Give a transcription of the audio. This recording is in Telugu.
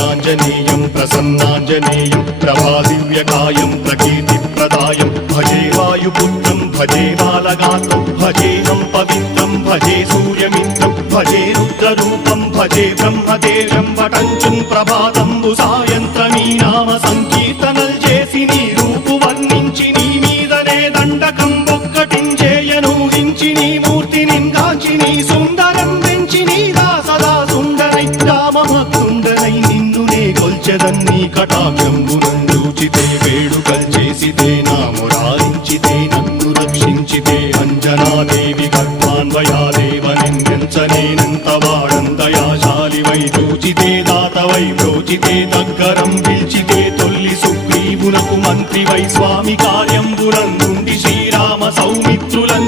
आञ्जनेयं प्रसन्नाञ्जनेयं प्रभादिव्यकायं प्रकीर्तिप्रदायं भजे वायुपुत्रं भजे बालगात्रं भजेऽहं पवित्रं भजे सूर्यमित्रं भजे रुद्ररूपं भजे ब्रह्मदेवं वटञ्चुं प्रभाతంబు సాయంత్రమీ నామ సంకీర్తనల్ చేసి నీ రూపు వర్ణించి నీ మీదనే దండకం ఒక్కటించేయను హించి నీ మూర్తిని గాంచి నీ సుందరం పెంచి నీ దాసదా సుందరై రామభక్తుండనై నిన్నునే కొల్చెదన్నీ కటాక్షంబునందూచితే వేడుకల్ చేసితే నా మురారించితే నన్ను రక్షించితే అంజనాదేవి గర్భాన్వయాదేవనెంచనేనంత వాడంతయాశాలివై చూచితే దాతవై ప్రోచితే దగ్గరం పిలిచితే తొల్లి సుగ్రీవునకు మంత్రివై స్వామి కార్యంబునందుండి శ్రీరామ సౌమిత్రులం